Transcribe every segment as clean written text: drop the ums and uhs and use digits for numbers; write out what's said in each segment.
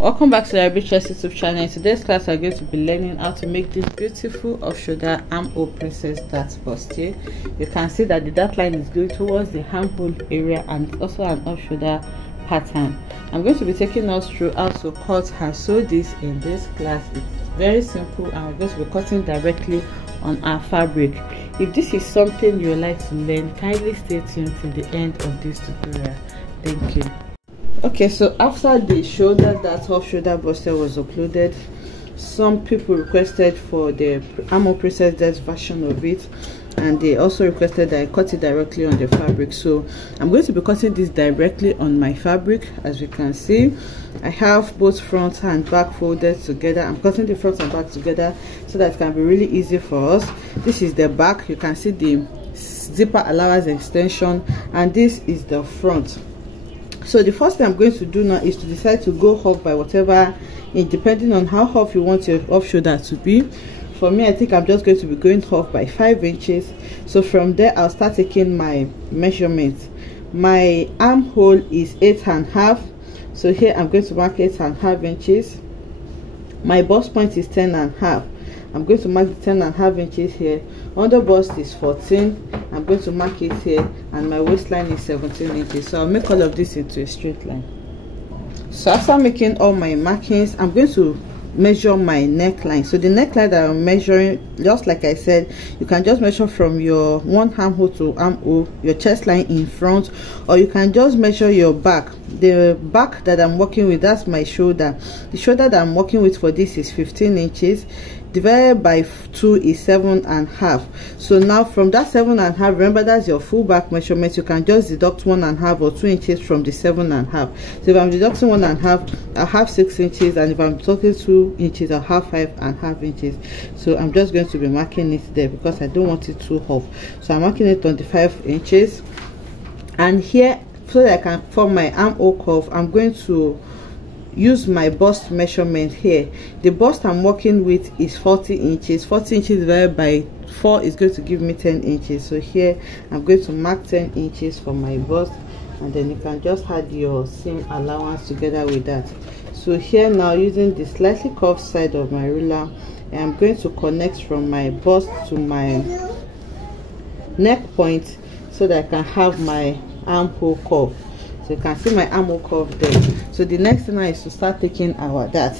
Welcome back to the LarryB YouTube channel. In today's class, we're going to be learning how to make this beautiful off-shoulder armhole princess dart bustier. You can see that the dart line is going towards the armhole area and also an off-shoulder pattern. I'm going to be taking us through how to cut and sew this in this class. It's very simple and we're going to be cutting directly on our fabric. If this is something you would like to learn, kindly stay tuned till the end of this tutorial. Thank you. Okay, so after the shoulder dart off-shoulder bustier was uploaded, some people requested for the armhole princess dart version of it, and they also requested that I cut it directly on the fabric. So I'm going to be cutting this directly on my fabric. As you can see, I have both front and back folded together. I'm cutting the front and back together so that it can be really easy for us. This is the back. You can see the zipper allowance extension, and this is the front. So the first thing I'm going to do now is to decide to go off by whatever, depending on how off you want your off shoulder to be. For me, I think I'm just going to be going off by 5 inches. So from there, I'll start taking my measurements. My armhole is 8.5. So here I'm going to mark 8.5 inches. My bust point is 10.5. I'm going to mark the 10.5 inches here. Under bust is 14. I'm going to mark it here, and my waistline is 17 inches. So I'll make all of this into a straight line. So after making all my markings, I'm going to measure my neckline. So the neckline that I'm measuring, just like I said, you can just measure from your one armhole to armhole, your chest line in front, or you can just measure your back. The back that I'm working with, that's my shoulder. The shoulder that I'm working with for this is 15 inches. Divided by 2 is 7.5. So now from that 7.5, remember that's your full back measurement. You can just deduct 1.5 or 2 inches from the 7.5. So if I'm deducting 1.5, I'll have 6 inches, and if I'm deducting 2 inches, I'll have 5.5 inches. So I'm just going to be marking it there because I don't want it too off. So I'm marking it on the 5 inches, and here, so that I can form my armhole curve, I'm going to use my bust measurement here. The bust I'm working with is 40 inches. 40 inches divided by 4 is going to give me 10 inches. So here I'm going to mark 10 inches for my bust, and then you can just add your seam allowance together with that. So here now, using the slightly curved side of my ruler, I'm going to connect from my bust to my neck point so that I can have my armhole curve. So you can see my armhole curve there. So the next thing now is to start taking our dart.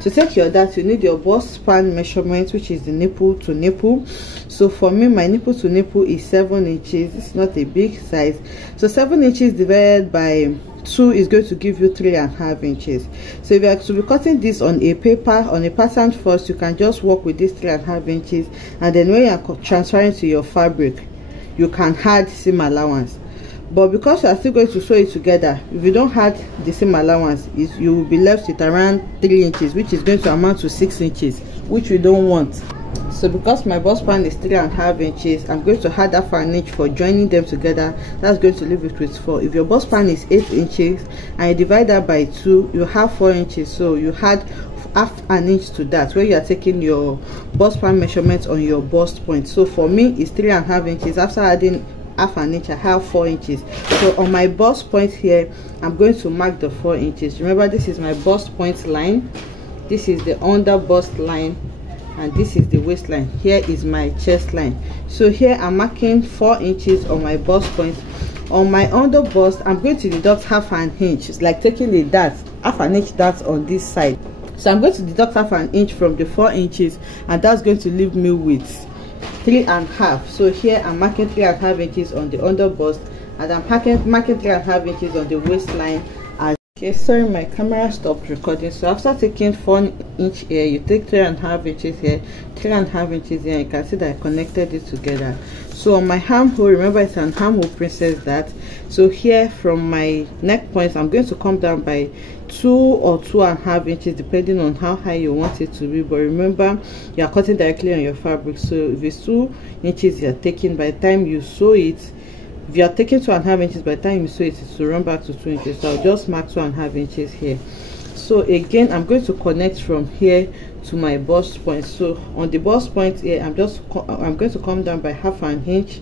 To take your dart, you need your bust span measurement, which is the nipple to nipple. So for me, my nipple to nipple is 7 inches. It's not a big size. So 7 inches divided by 2 is going to give you 3.5 inches. So if you are to be cutting this on a paper, on a pattern first, you can just work with this 3.5 inches, and then when you are transferring to your fabric, you can add seam allowance. But because you are still going to sew it together, if you don't add the seam allowance, you will be left with around 3 inches, which is going to amount to 6 inches, which we don't want. So because my bust span is 3.5 inches, I'm going to add half an inch for joining them together. That's going to leave it with 4. If your bust span is 8 inches and you divide that by 2, you have 4 inches. So you add half an inch to that, where you are taking your bust span measurement on your bust point. So for me, it's 3.5 inches. After adding half an inch, I have 4 inches. So on my bust point here, I'm going to mark the 4 inches. Remember, this is my bust point line, this is the under bust line, and this is the waistline. Here is my chest line. So here I'm marking 4 inches on my bust point. On my under bust, I'm going to deduct half an inch. It's like taking a dart, half an inch dart on this side. So I'm going to deduct half an inch from the 4 inches, and that's going to leave me with 3.5. So here I'm marking 3.5 inches on the under bust, and I'm marking 3.5 inches on the waistline. Okay, sorry, my camera stopped recording. So after taking 4 inch here, you take 3.5 inches here, 3.5 inches here. You can see that I connected it together. So on my armhole, remember it's an armhole princess dart. So here from my neck point, I'm going to come down by 2 or 2.5 inches, depending on how high you want it to be. But remember, you are cutting directly on your fabric. So if it's 2 inches you're taking, by the time you sew it, if you are taking 2.5 inches, by the time you sew it, it will run back to 2 inches. So I'll just mark 2.5 inches here. So again, I'm going to connect from here to my bust point. So on the bust point here, I'm going to come down by half an inch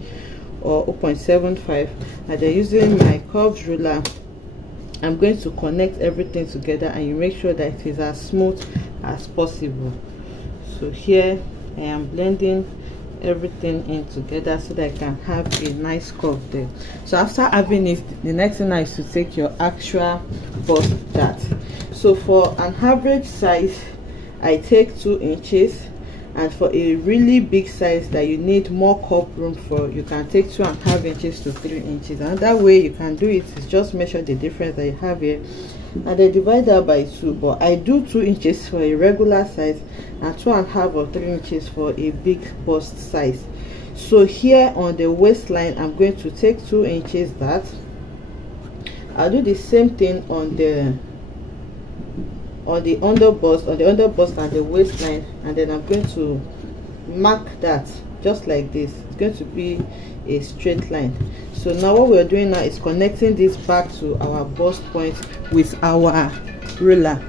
or 0.75, and then using my curved ruler, I'm going to connect everything together, and you make sure that it is as smooth as possible. So here I am blending everything in together so that I can have a nice curve there. So after having it, the next thing is to take your actual bust dart. So for an average size, I take 2 inches, and for a really big size that you need more cup room for, you can take 2.5 inches to 3 inches. Another way you can do it is just measure the difference that you have here and then divide that by 2. But I do 2 inches for a regular size and 2.5 or 3 inches for a big bust size. So here on the waistline, I'm going to take 2 inches that. I'll do the same thing on the underbust and the waistline, and then I'm going to mark that just like this. It's going to be a straight line. So now what we're doing now is connecting this back to our bust point with our ruler.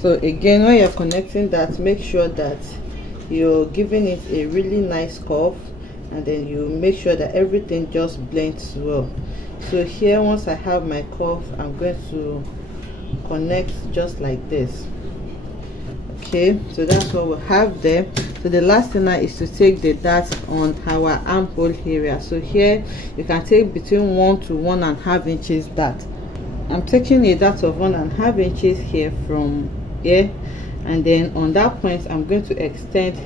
So again, when you're connecting that, make sure that you're giving it a really nice curve, and then you make sure that everything just blends well. So here, once I have my curve, I'm going to connect just like this. Okay, so that's what we have there. So the last thing now is to take the dart on our armhole area. So here you can take between 1 to 1.5 inches dart. I'm taking a dart of 1.5 inches here from here, and then on that point I'm going to extend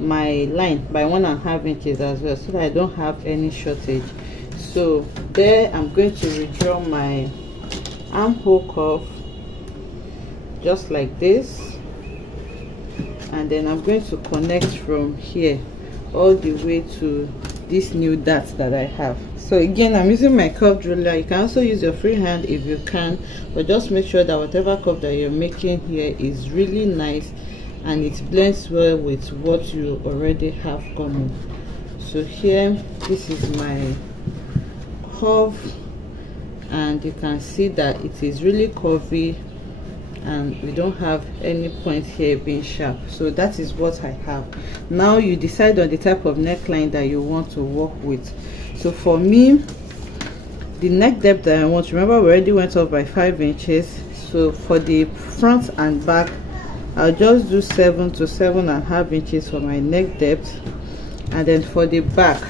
my line by 1.5 inches as well, so that I don't have any shortage. So there I'm going to redraw my armhole curve just like this, and then I'm going to connect from here all the way to this new dart that I have. So again, I'm using my curved ruler. You can also use your free hand if you can, but just make sure that whatever curve that you're making here is really nice and it blends well with what you already have coming. So here, this is my curve, and you can see that it is really curvy and we don't have any point here being sharp. So that is what I have. Now you decide on the type of neckline that you want to work with. So for me, the neck depth that I want, remember we already went up by 5 inches. So for the front and back, I'll just do 7 to 7.5 inches for my neck depth, and then for the back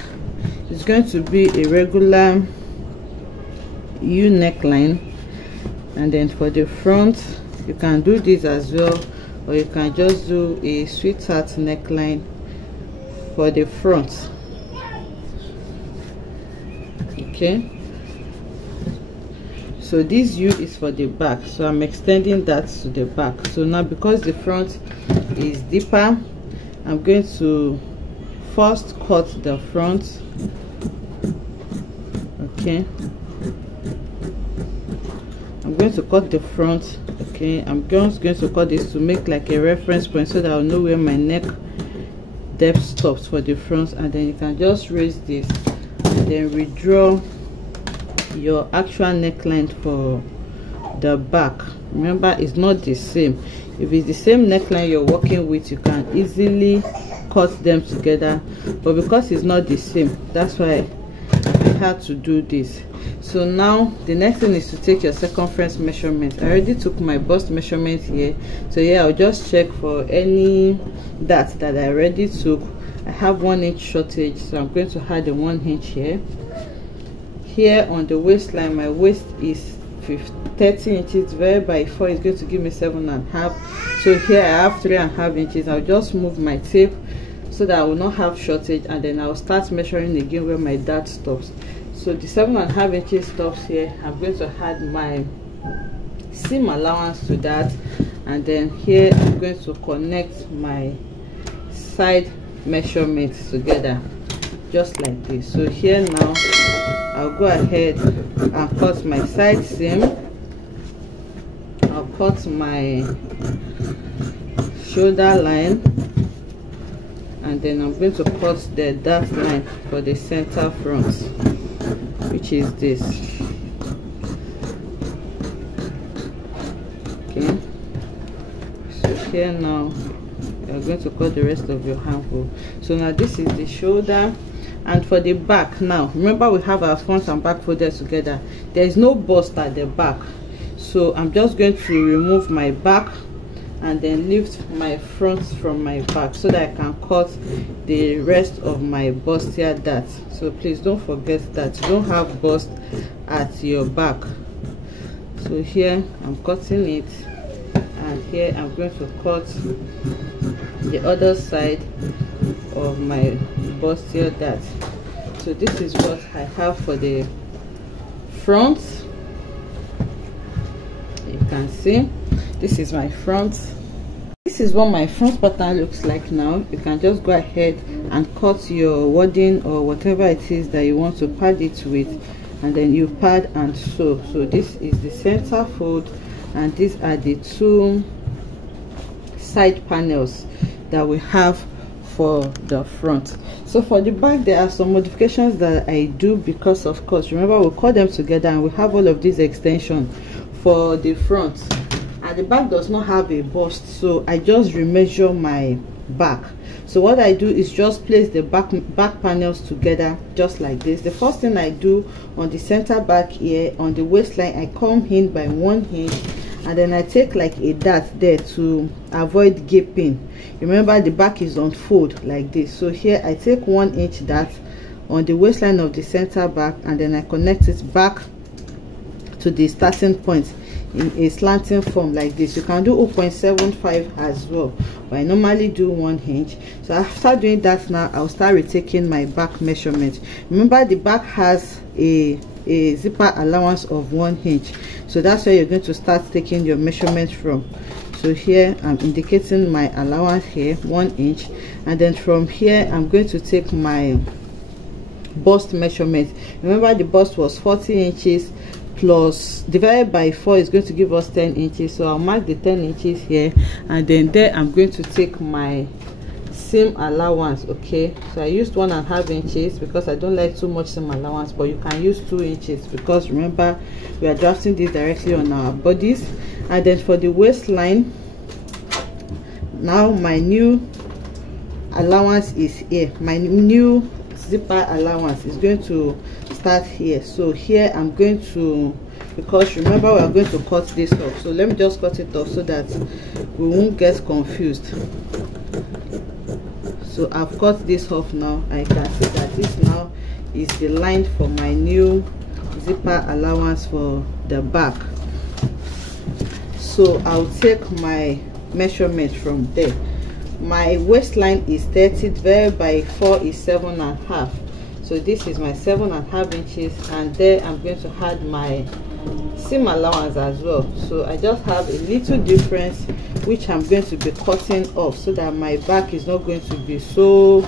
it's going to be a regular U neckline, and then for the front you can do this as well, or you can just do a sweetheart neckline for the front. Okay, so this U is for the back, so I'm extending that to the back. So now because the front is deeper, I'm going to first cut the front. Okay, I'm going to cut the front. Okay, I'm just going to cut this to make like a reference point so that I'll know where my neck depth stops for the front, and then you can just raise this and then redraw your actual neckline for the back. Remember, it's not the same. If it's the same neckline you're working with, you can easily cut them together, but because it's not the same, that's why I had to do this. So now the next thing is to take your circumference measurement. I already took my bust measurement here, so yeah, I'll just check for any dart that I already took. I have 1 inch shortage, so I'm going to add the 1 inch here. Here on the waistline, my waist is 30 inches divided by 4 is going to give me 7.5. So here I have 3.5 inches. I'll just move my tape so that I will not have shortage, and then I'll start measuring again where my dart stops. So the 7.5 inches stops here. I'm going to add my seam allowance to that, and then here I'm going to connect my side measurements together just like this. So here now I'll go ahead and cut my side seam. I'll cut my shoulder line, and then I'm going to cut the dart line for the center front, which is this. Okay, so here now you're going to cut the rest of your armhole. So now this is the shoulder, And for the back now, remember we have our front and back folded together. There is no bust at the back, so I'm just going to remove my back and then lift my front from my back so that I can cut the rest of my bustier dart. So please don't forget that you don't have bust at your back. So here I'm cutting it, and here I'm going to cut the other side of my bustier dart. So this is what I have for the front. You can see this is my front. This is what my front pattern looks like now. You can just go ahead and cut your wadding or whatever it is that you want to pad it with, and then you pad and sew. So this is the center fold, and these are the two side panels that we have for the front. So for the back, there are some modifications that I do because, of course, remember we cut them together and we have all of these extensions for the front, and the back does not have a bust, so I just remeasure my back. So what I do is just place the back panels together just like this. The first thing I do on the center back here on the waistline, I come in by 1 inch, and then I take like a dart there to avoid gaping. Remember the back is on fold like this, so here I take 1 inch dart on the waistline of the center back, and then I connect it back to the starting point in a slanting form like this. You can do 0.75 as well, but I normally do 1 inch. So after doing that, now I'll start retaking my back measurement. Remember the back has a zipper allowance of 1 inch, so that's where you're going to start taking your measurement from. So here I'm indicating my allowance here, 1 inch, and then from here I'm going to take my bust measurement. Remember the bust was 40 inches plus divided by 4 is going to give us 10 inches. So I'll mark the 10 inches here, and then there I'm going to take my seam allowance. Okay, so I used 1.5 inches because I don't like too much seam allowance, but you can use 2 inches because remember we are drafting this directly on our bodies. And then for the waistline, now my new allowance is here. My new zipper allowance is going to start here. So here I'm going to, because remember we are going to cut this off, so let me just cut it off so that we won't get confused. So I've cut this off now. I can see that this now is the line for my new zipper allowance for the back. So I'll take my measurement from there. My waistline is 30 divided by 4 is 7.5. So this is my 7.5 inches, and there I'm going to add my seam allowance as well. So I just have a little difference which I'm going to be cutting off so that my back is not going to be so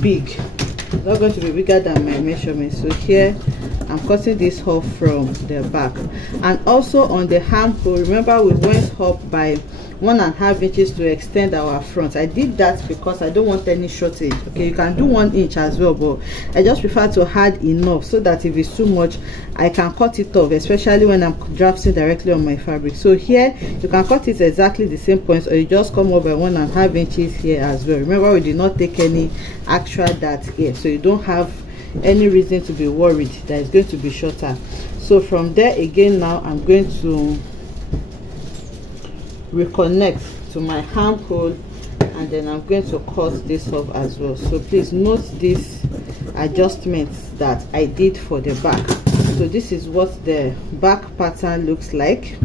big. It's not going to be bigger than my measurement. So here I'm cutting this off from the back. And also on the armhole, remember we went up by 1.5 inches to extend our front. I did that because I don't want any shortage. Okay, you can do 1 inch as well, but I just prefer to add enough so that if it's too much I can cut it off, especially when I'm drafting directly on my fabric. So here you can cut it exactly the same points, or you just come over 1.5 inches here as well. Remember we did not take any extra dart here, so you don't have any reason to be worried that it's going to be shorter. So from there again, now I'm going to reconnect to my armhole, and then I'm going to cut this off as well. So please note these adjustments that I did for the back. So this is what the back pattern looks like,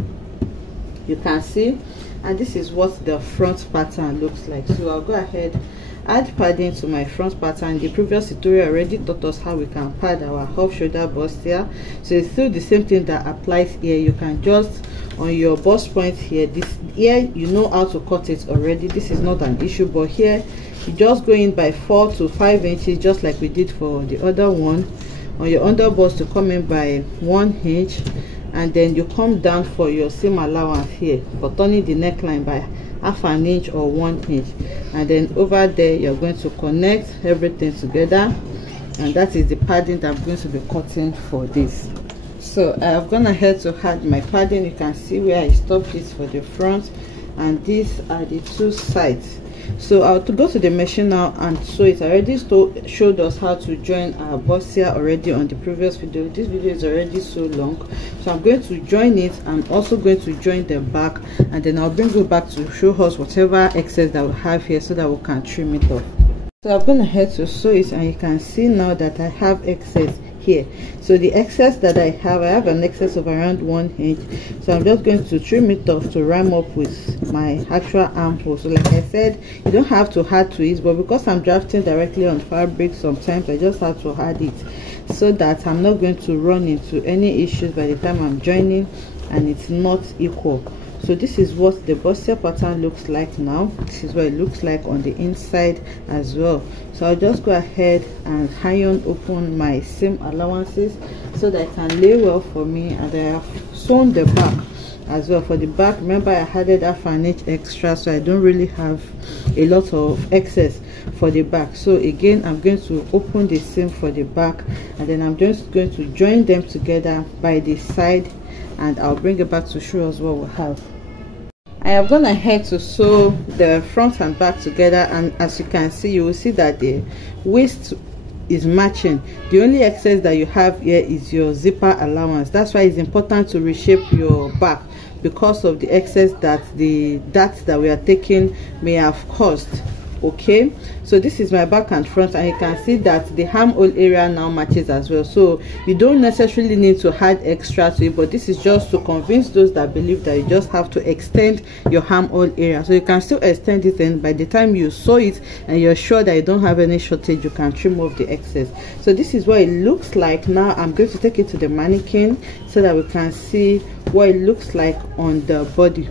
you can see, and this is what the front pattern looks like. So I'll go ahead, add padding to my front pattern. The previous tutorial already taught us how we can pad our off shoulder bustier, so it's still the same thing that applies here. You can just on your bust point here, this here you know how to cut it already, this is not an issue, but here you just go in by 4 to 5 inches just like we did for the other one. On your under bust to come in by 1 inch, and then you come down for your seam allowance here for turning the neckline by 1/2 inch or 1 inch, and then over there you're going to connect everything together, and that is the padding that I'm going to be cutting for this. So I've gone ahead to add my padding. You can see where I stopped it for the front, and these are the two sides. So I'll go to the machine now and sew it. I already showed us how to join our bustier already on the previous video. This video is already so long, so I'm going to join it. I'm also going to join the back, and then I'll bring it back to show us whatever excess that we have here so that we can trim it off. So I'm going ahead to sew it, and you can see now that I have excess here. So the excess that I have an excess of around 1 inch, so I'm just going to trim it off to rhyme up with my actual armhole. So like I said, you don't have to add to it, but because I'm drafting directly on fabric, sometimes I just have to add it so that I'm not going to run into any issues by the time I'm joining and it's not equal. So this is what the bustier pattern looks like now. This is what it looks like on the inside as well. So I'll just go ahead and iron open my seam allowances so that it can lay well for me. And I have sewn the back as well. For the back, remember I added half an inch extra, so I don't really have a lot of excess for the back. So again, I'm going to open the seam for the back, and then I'm just going to join them together by the side, and I'll bring it back to show us what we have. I have gone ahead to sew the front and back together, and as you can see, you will see that the waist is matching. The only excess that you have here is your zipper allowance. That's why it's important to reshape your back, because of the excess that the darts that we are taking may have caused. Okay, so this is my back and front, and you can see that the armhole area now matches as well. So you don't necessarily need to add extra to it, but this is just to convince those that believe that you just have to extend your armhole area. So you can still extend it, and by the time you sew it and you're sure that you don't have any shortage, you can trim off the excess. So this is what it looks like now. I'm going to take it to the mannequin so that we can see what it looks like on the body.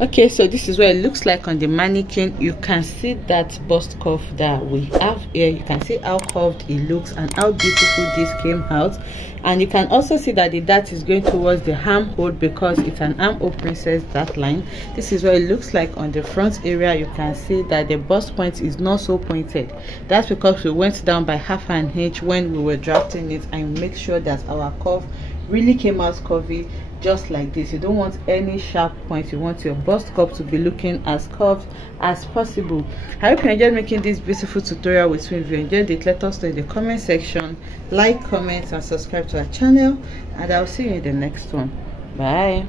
Okay, so this is what it looks like on the mannequin. You can see that bust cuff that we have here. You can see how curved it looks and how beautiful this came out. And you can also see that the dart is going towards the armhole because it's an armhole princess dart line. This is what it looks like on the front area. You can see that the bust point is not so pointed. That's because we went down by half an inch when we were drafting it, and make sure that our cuff really came out curvy, just like this. You don't want any sharp points. You want your bust cup to be looking as curved as possible. I hope you enjoyed making this beautiful tutorial with me. If you enjoyed it, let us know in the comment section. Like, comment, and subscribe to our channel, and I'll see you in the next one. Bye.